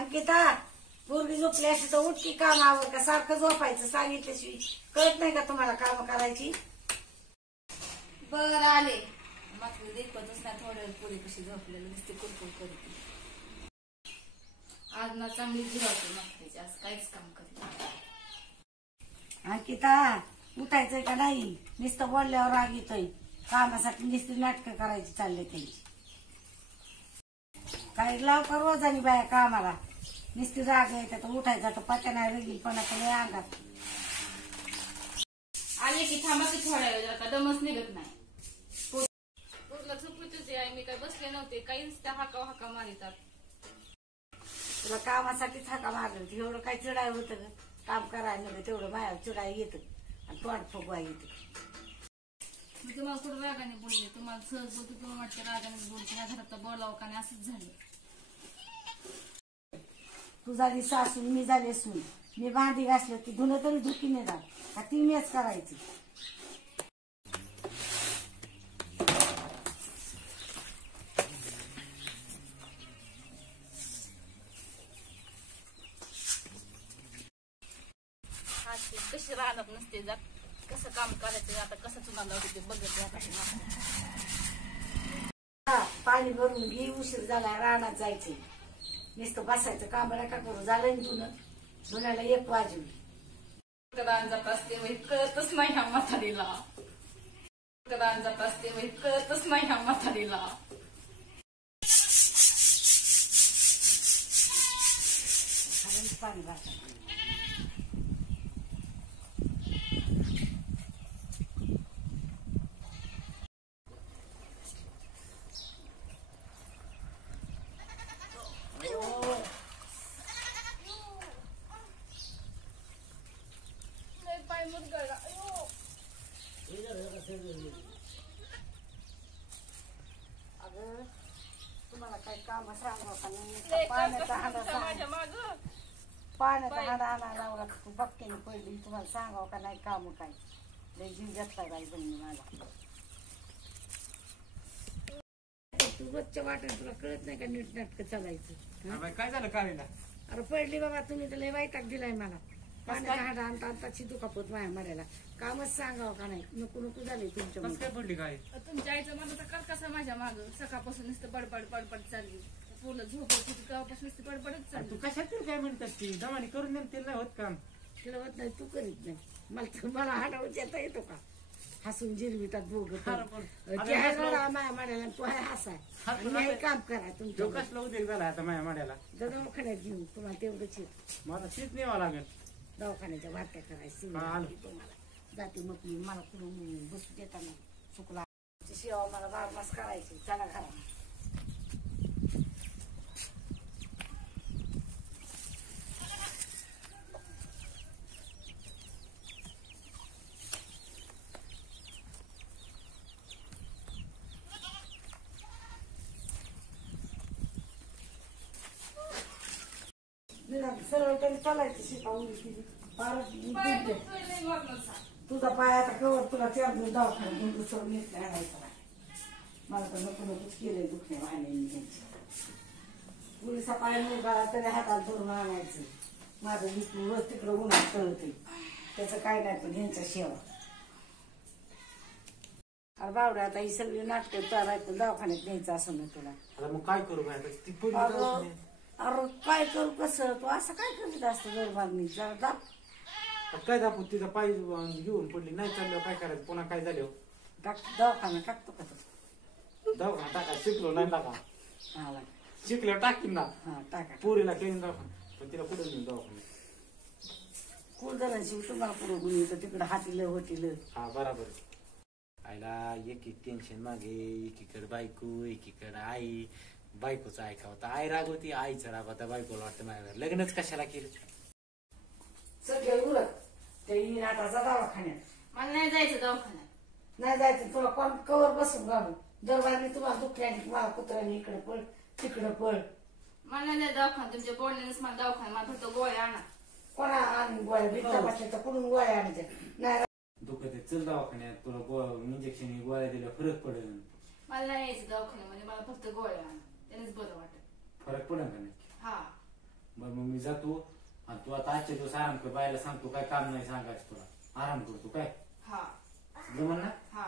अंकिता पोरगी झोपली अशी तर उठकी कामावर का सारखं झोपायचं सांगितल्याशिवाय कळत नाही का तुम्हाला काम करायची. बर आले मग देखतच ना थोड्या वेळ पुरी कशी झोपलेलं नुसते कुरकुर करते. आज ना चांगली जिरावते मग आज काहीच काम करते. अंकिता उठायचंय का नाही नुसतं बोलल्यावर राग येतोय. कामासाठी नुसती नाटकं करायची चालले त्यांची. काही लाव का रोजानी बाया कामाला नुसती राग येते तर उठायचा तर पत्या नाही रगीलपणा पण अंगात आले की थांबा की थोड्या वेळ आता दमच निघत नाही. पोरला झोपतच आहे मी काय बसले नव्हते काही त्या हाका मारितात. तुला कामासाठीच हाका मारलं एवढं काय चिडाय होतं काम करायला नव्हतं तेवढं माया चिडाय येतं आणि तोंड फुगवा येतं. मी तुम्हाला कुठं रागाने बोलले तुम्हाला सहज बोलतो तुम्हाला वाटतं रागाने बोलते ह्या घरात बोलावं का नाही असंच झालं. तू झाली सासून मी झाले सून मी भांडी घासलं ती धुणं तरी धुकीने जा का ती मीच करायची. कशी राहणार नसते जात कसं काम करायचं आता कसं तुम्हाला ते बघत पाणी भरून घे उशीर झाला रानात जायचे नुसतं बसायचं काम नका करू झालं ना तुला धुण्याला 1 वाजून रान जात असते मग कळतच नाही ह्या म्हातारीला. रान जात असते मग कळतच नाही ह्या म्हातारीला. पाणी भरतात अगं तुम्हाला काही काम सांगावं का नाही पाण्याचा हाडा आणा लावला तू बघते पडली तुम्हाला सांगावं का नाही काम काय लय जीव घेतला बाई बहिणी माझा. तू रोजच्या वाटेल तुला कळत नाही का नीट नाटकं चालायचं. काय झालं काळीला. अरे पडली बाबा तुम्ही तर लय वैताग दिलाय मला. पाण्याचा हाडा आणता आणताची दुखापत माया मरायला कामच सांगावं का नाही नको नको झाले तुमच्या काय पडली काय. तुमच्या आईचं मनाचा कर कसा माझ्या माग सकाळपासून नुसतं बडबड चालली. पोरं झोपत होती तेव्हापासून नुसती बडबडच चालली. तू कशात काय म्हणतात ती दमानी करून देईल तिला होत काम. तिला होत नाही तू करीत नाही मला हाडा उचलता येतो का हसून जिरवितात बोगत माया माड्याला तू आहे हसाय काम करा तुमच्या कसला उद्योग झाला आता माझ्या माड्याला. दवाखान्यात घेऊन तुम्हाला तेवढंच येत मला शीत न्यावं लागेल दवाखान्याच्या वाट्या करायची तुम्हाला जाते मग मला कुठून बसू देता नाही चुकला शिवा मला बारमास करायची चला घरा. सरळ तरी चालायचं शिका उडी तुझा पाय आता कवर तुला 4 दिवस दवाखान्यात घेऊन दुसरं नेत नाही आणायचं मला तर नको नकोच केलंय दुखणे वाहने पोलिसा पाय मुलगा तरी हाताला धरून आणायचं. माझं रोज तिकडं उन्हात कळते त्याचं काय नाही पण ह्यांचा शेवा. अरे बावड्या आता ही सगळी नाटकं चालायचं दवाखान्यात न्यायचं असं ना तुला. मग काय करू ती अरे काय करू कसं तू असं काय करीत असतं दरबारनी जरा दाब काय दाखवू तिचा पाय घेऊन पडली नाही चाललं काय करायचं पुन्हा काय झालं. दवाखाना टाकतो का तू दवाखाना टाका शिकलो नाही टाका हा शिकलो टाकीन ना टाका पोरीला केली दवाखाना पण तिला कुठं नेऊन दवाखान्यात खूप जणांशी तुम्हाला पुढं गुण येतं तिकडं हातीलं होतीलं. हा बरोबर. आईला एक टेन्शन मागे एकीकडे बायको एकीकडे आई. बायकोचं ऐकावं तर आई रागवती आईचं रागवता बायकोला वाटतं माझ्या लग्नच कशाला केलं. सगळे उरत ते नाटाचा दवाखान्यात मला नाही जायचं दवाखान्यात नाही जायचं तुला कोण कवर बसून घालून दरबारने तुम्हाला दुखल्याने मला कुत्र्याने इकडे पळ तिकडं पळ. मला नाही दवाखाना तुमच्या बोलण्यानेच मला दवाखाना मला फक्त गोळ्या आणा. कोणा आणि गोळ्या भिक्का बसल्या तर कुठून गोळ्या आणायच्या नाही. दुखत चल दवाखान्यात तुला इंजेक्शन गोळ्या दिल्या फरक पडेल. मला नाही यायचं दवाखान्यामध्ये मला फक्त गोळ्या आणा त्यानेच बरं वाटत. फरक पडेल का नाही. हा मग मी जातो आणि तू आता आजचे दिवस आराम कर. बायला सांगतो काय काम नाही सांगायचं तुला, आराम करतो काय हा जमन ना. हा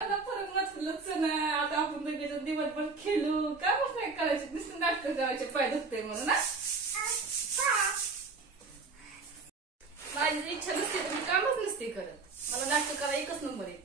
आता फरक नसलंच ना. आता आपण दोघेजण दिवसभर खेळू का मग काय करायचे नुसतं नाटक करायचे पाय दुखते म्हणून ना. माझी इच्छा नसते तर मी कामच नसते करत. मला नाटक करा एकच नंबर आहे.